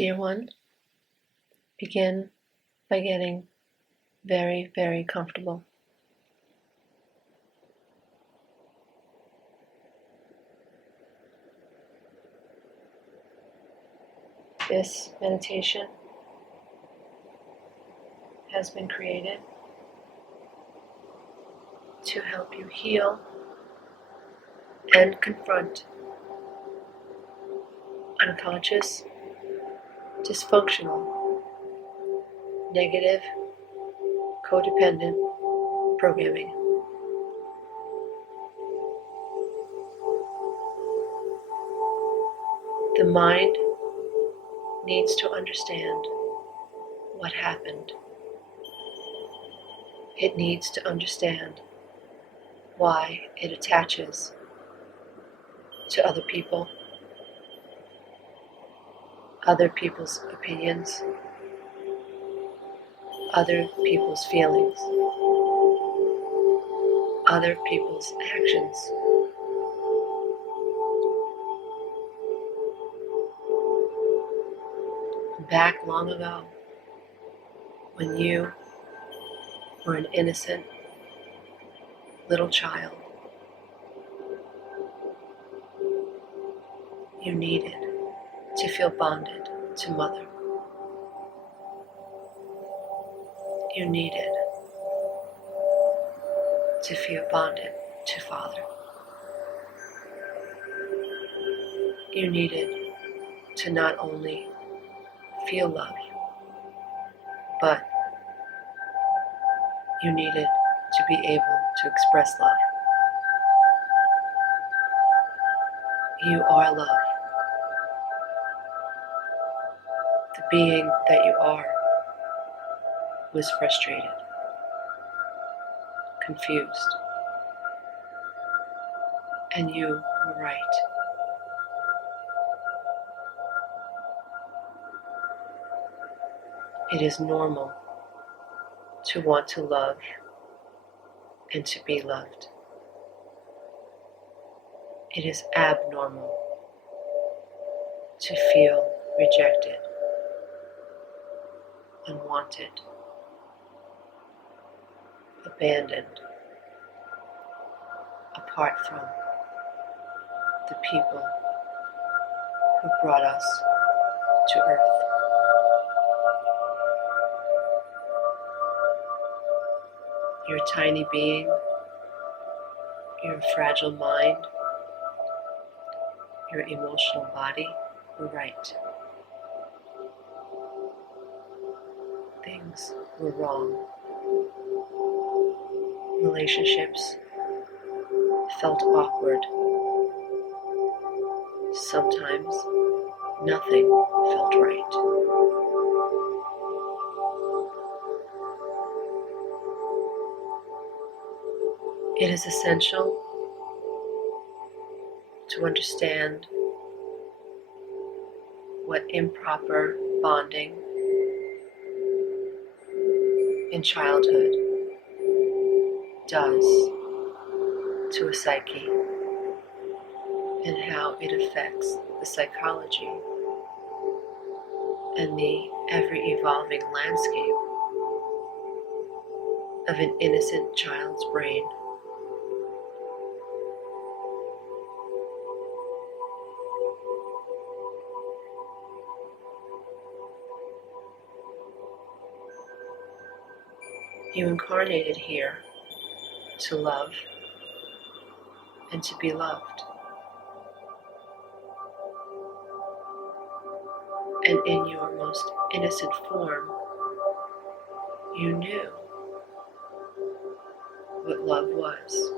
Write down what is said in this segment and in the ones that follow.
Dear one, begin by getting very, very comfortable. This meditation has been created to help you heal and confront unconscious, dysfunctional, negative, codependent programming. The mind needs to understand what happened. It needs to understand why it attaches to other people, other people's opinions, other people's feelings, other people's actions. Back long ago, when you were an innocent little child, you needed to feel bonded to mother. You needed to feel bonded to father. You needed to not only feel love, but you needed to be able to express love. You are love. The being that you are was frustrated, confused, and you were right. It is normal to want to love and to be loved. It is abnormal to feel rejected, unwanted, abandoned, apart from the people who brought us to earth. Your tiny being, your fragile mind, your emotional body were right. Things were wrong. Relationships felt awkward. Sometimes nothing felt right. It is essential to understand what improper bonding in childhood does to a psyche and how it affects the psychology and the ever-evolving landscape of an innocent child's brain. You incarnated here to love and to be loved. And in your most innocent form, you knew what love was.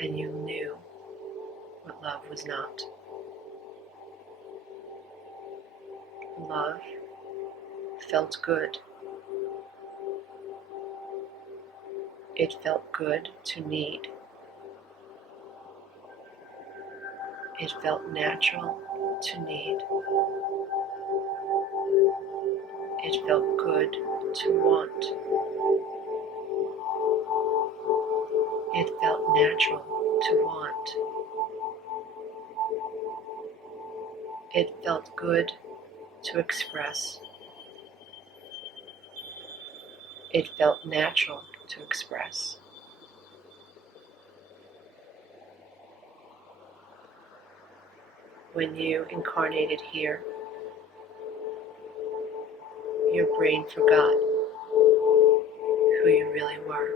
And you knew what love was not. Love felt good. It felt good to need. It felt natural to need. It felt good to want. It felt natural to want. It felt good to express. It felt natural to express. When you incarnated here, your brain forgot who you really were.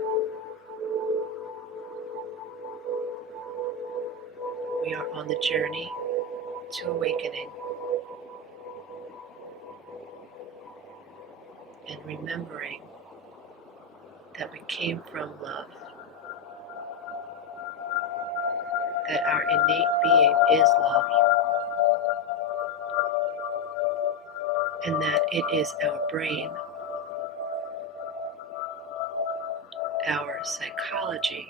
We are on the journey to awakening and remembering that we came from love, that our innate being is love, and that it is our brain, our psychology,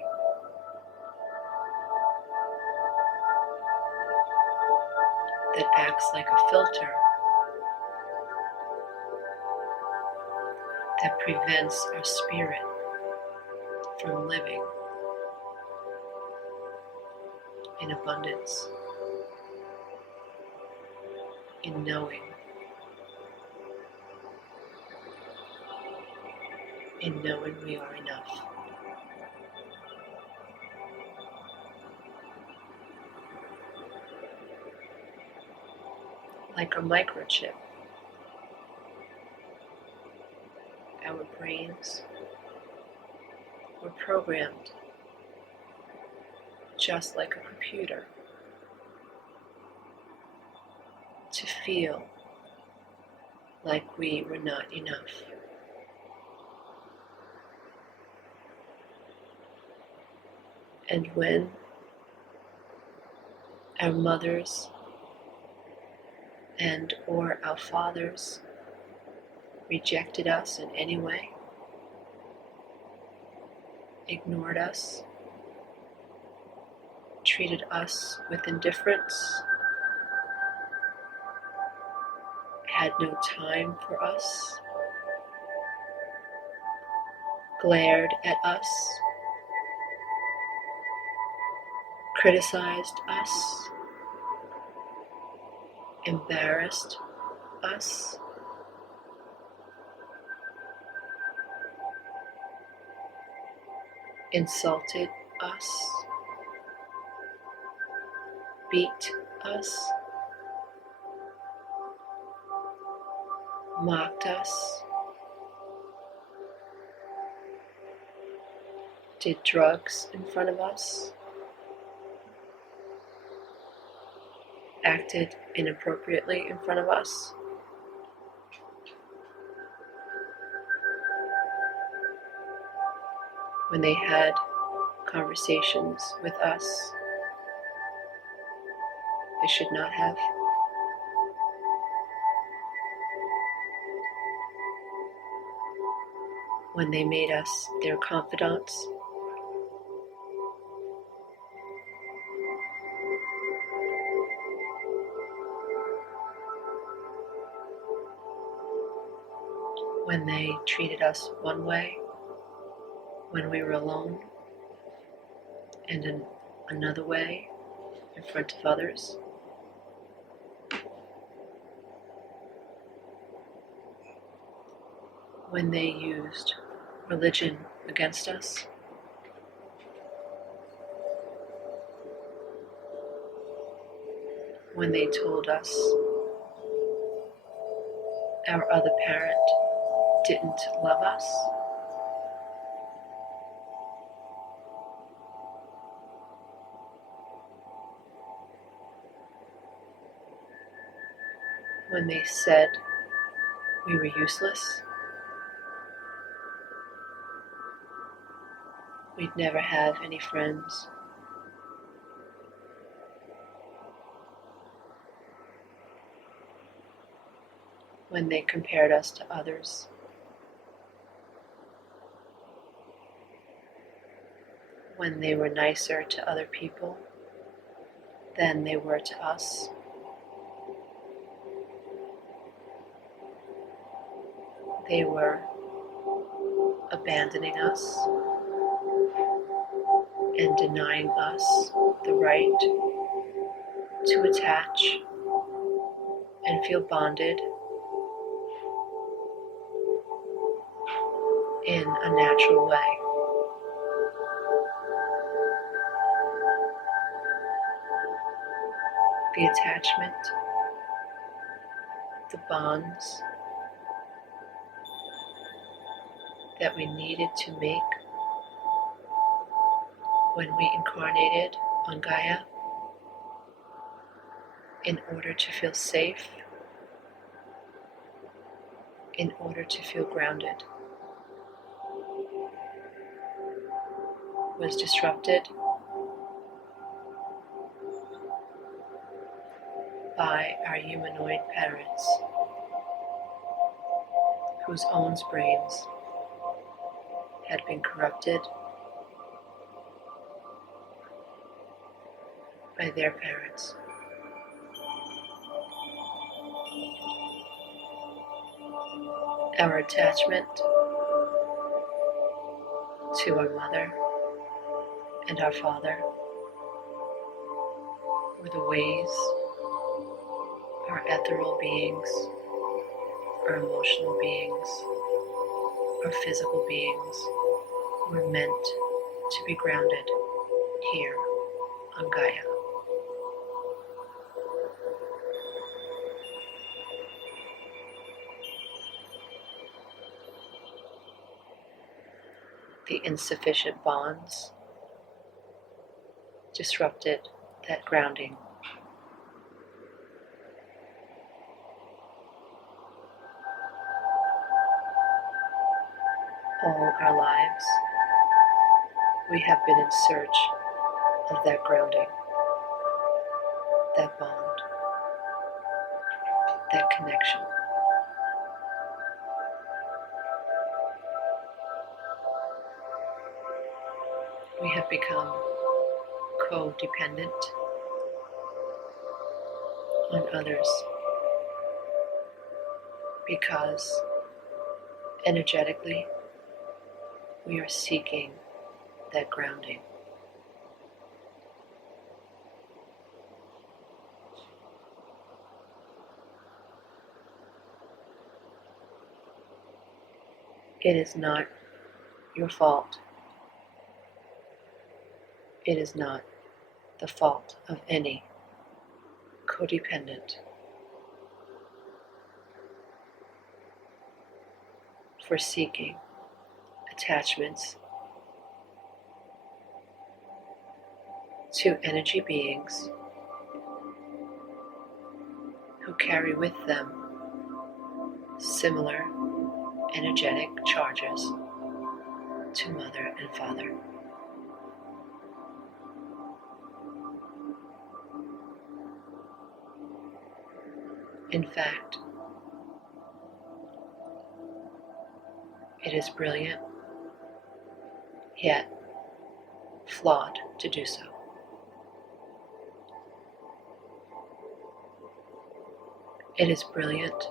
that acts like a filter that prevents our spirit from living in abundance, in knowing, we are enough. Like a microchip, our brains were programmed just like a computer to feel like we were not enough. And when our mothers and or our fathers rejected us in any way, ignored us, treated us with indifference, had no time for us, glared at us, criticized us, embarrassed us, insulted us, beat us, mocked us, did drugs in front of us, acted inappropriately in front of us, when they had conversations with us they should not have, when they made us their confidants, when they treated us one way when we were alone and in another way in front of others. When they used religion against us. When they told us our other parent didn't love us. When they said we were useless. We'd never have any friends. When they compared us to others. When they were nicer to other people than they were to us. They were abandoning us and denying us the right to attach and feel bonded in a natural way. The attachment, the bonds that we needed to make when we incarnated on Gaia in order to feel safe, in order to feel grounded, was disrupted by our humanoid parents, whose own brains had been corrupted by their parents. Our attachment to our mother and our father were the ways our ethereal beings, our emotional beings, our physical beings were meant to be grounded here on Gaia. The insufficient bonds disrupted that grounding. All our lives, we have been in search of that grounding, that bond, that connection. We have become codependent on others because energetically we are seeking that grounding. It is not your fault. It is not the fault of any codependent for seeking attachments to energy beings who carry with them similar energetic charges to mother and father. In fact, it is brilliant, yet flawed to do so. It is brilliant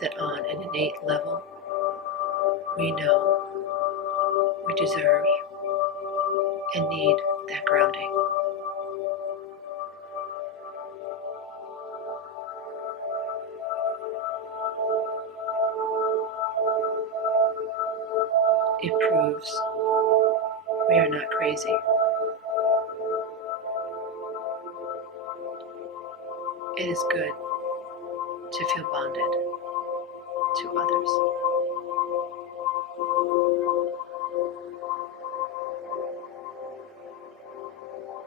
that on an innate level, we know we deserve and need that grounding. It proves we are not crazy. It is good to feel bonded to others.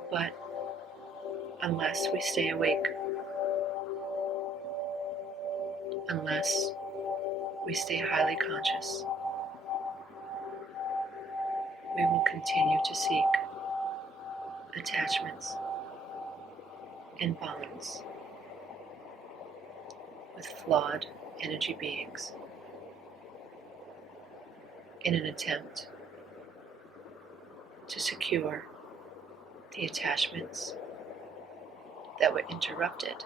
But unless we stay awake, unless we stay highly conscious, we will continue to seek attachments and bonds with flawed energy beings in an attempt to secure the attachments that were interrupted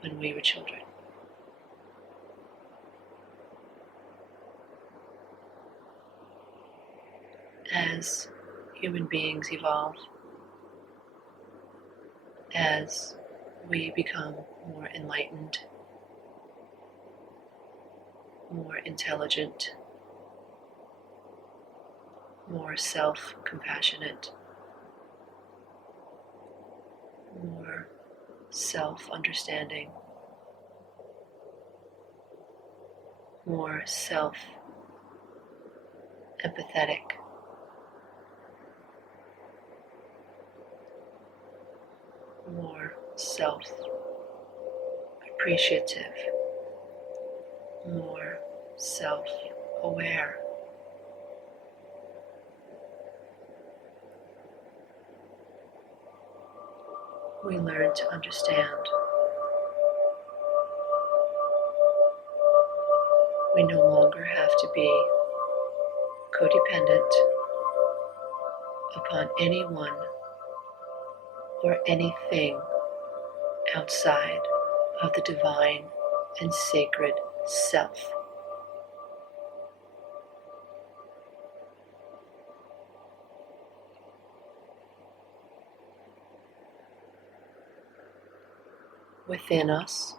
when we were children. As human beings evolve, as we become more enlightened, more intelligent, more self-compassionate, more self-understanding, more self-empathetic, more self-appreciative, more self-aware. We learn to understand. We no longer have to be codependent upon anyone or anything outside of the divine and sacred self. Within us,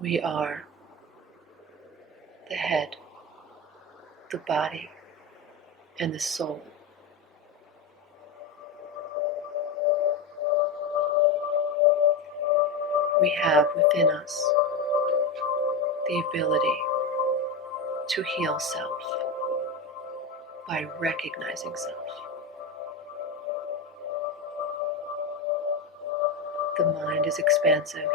we are the head, the body, and the soul. We have within us the ability to heal self by recognizing self. The mind is expansive,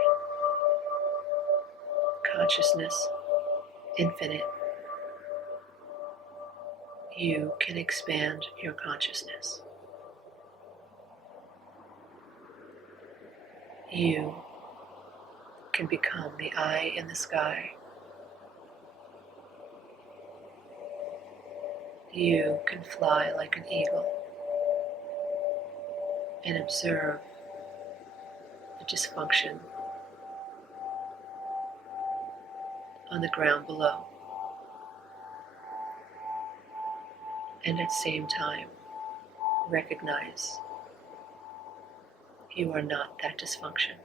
consciousness infinite. You can expand your consciousness. You can become the eye in the sky. You can fly like an eagle and observe the dysfunction on the ground below, and at the same time recognize you are not that dysfunction.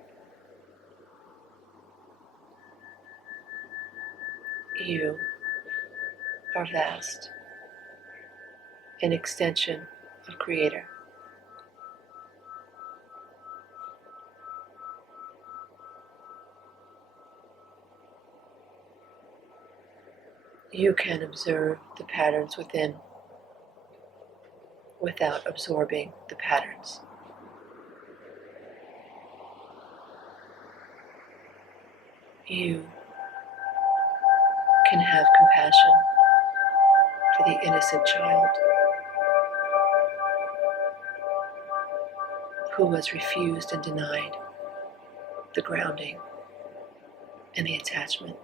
You are vast, an extension of Creator. You can observe the patterns within without absorbing the patterns. You can have compassion for the innocent child who was refused and denied the grounding and the attachment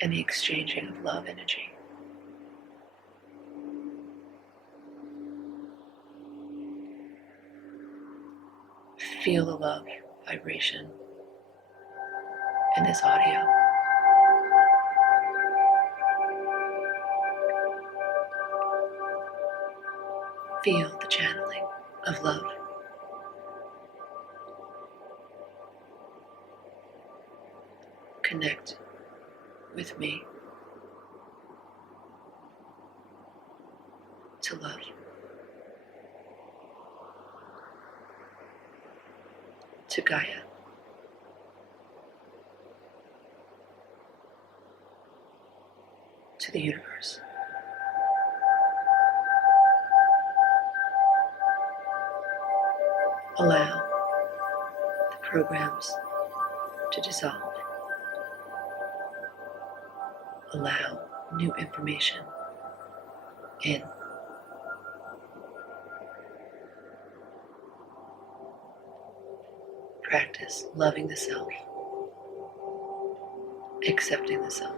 and the exchanging of love energy. Feel the love vibration in this audio. Feel the channeling of love. Connect with me to love. To Gaia. To the universe. Allow the programs to dissolve. Allow new information in. Practice loving the self, accepting the self.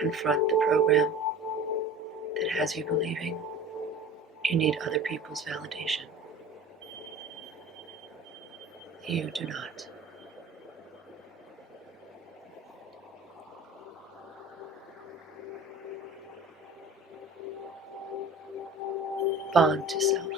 Confront the program that has you believing you need other people's validation. You do not. bond to self.